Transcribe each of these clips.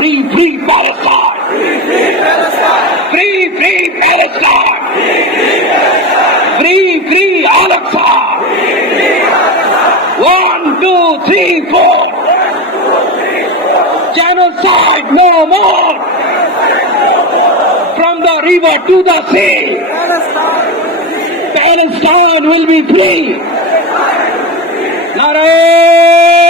free, free Palestine. Free, free Palestine. Free, free Al-Aqsa. One, two, three, four. Genocide no more. From the river to the sea. Palestine will be free. Nare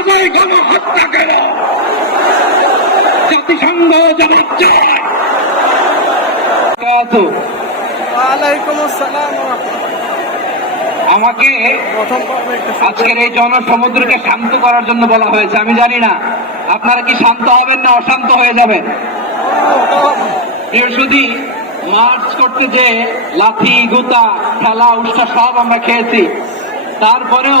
কাজায় কেন হত্যা কেন জাতিসংঘ জবাব চায়। আমাকে আজকের এই জনসমুদ্রকে শান্ত করার জন্য বলা হয়েছে আমি জানি না। আপনারা কি শান্ত হবেন না অশান্ত হয়ে যাবেন? বৃহস্পতি মার্চ করতে যে লাথি গুতা খেলা উৎসাহ সব আমরা খেয়েছি। তারপরেও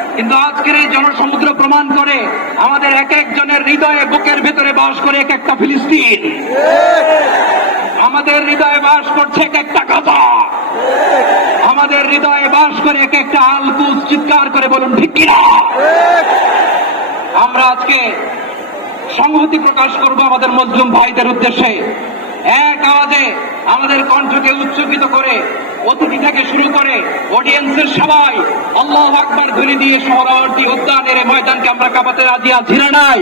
কিন্তু আজকের এই জনসমুদ্র প্রমাণ করে আমাদের এক একজনের হৃদয়ে বুকের ভেতরে বাস করে এক একটা ফিলিস্তিন। আমাদের হৃদয়ে বাস করছে এক একটা গাজা। আমাদের হৃদয়ে বাস করে এক একটা আলকুস চিৎকার করে বলুন, ঠিক কিনা? আমরা আজকে সংহতি প্রকাশ করব আমাদের মজলুম ভাইদের উদ্দেশ্যে। এক আওয়াজে আমাদের কণ্ঠকে উচ্চকিত করে অতিথি থেকে শুরু করে অডিয়েন্সের সবাই আল্লাহ আকবার ধ্বনি দিয়ে শহরাবর্তী উদ্যানের ময়দানকে আমরা কাপাতে রাজি আছি না নাই?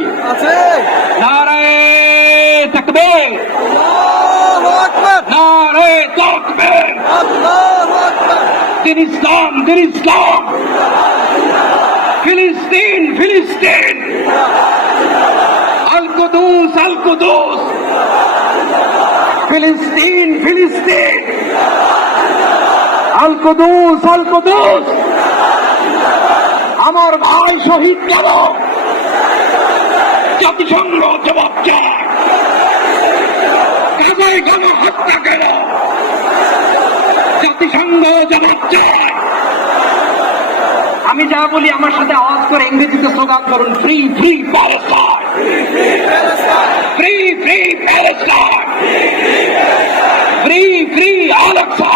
নারায়ে তাকবীর। আল্লাহু আকবার। নারায়ে তাকবীর। আল্লাহু আকবার। দিন ইসলাম দিন ইসলাম। ফিলিস্তিন ফিলিস্তিন। আল কুদুস আল কুদুস ফিলিস্তিন ফিলিস্তিন। আল কুদুস আল কুদুস আমার ভাই শহীদ কেন জাতিসংঘ জবাব চায়। কেন হত্যা কেন জাতিসংঘ জবাব চায়। আমি যা বলি আমার সাথে আওয়াজ করে ইংরেজিতে স্লোগান করুন, free free Palestine free free Palestine free free আলাক্সা।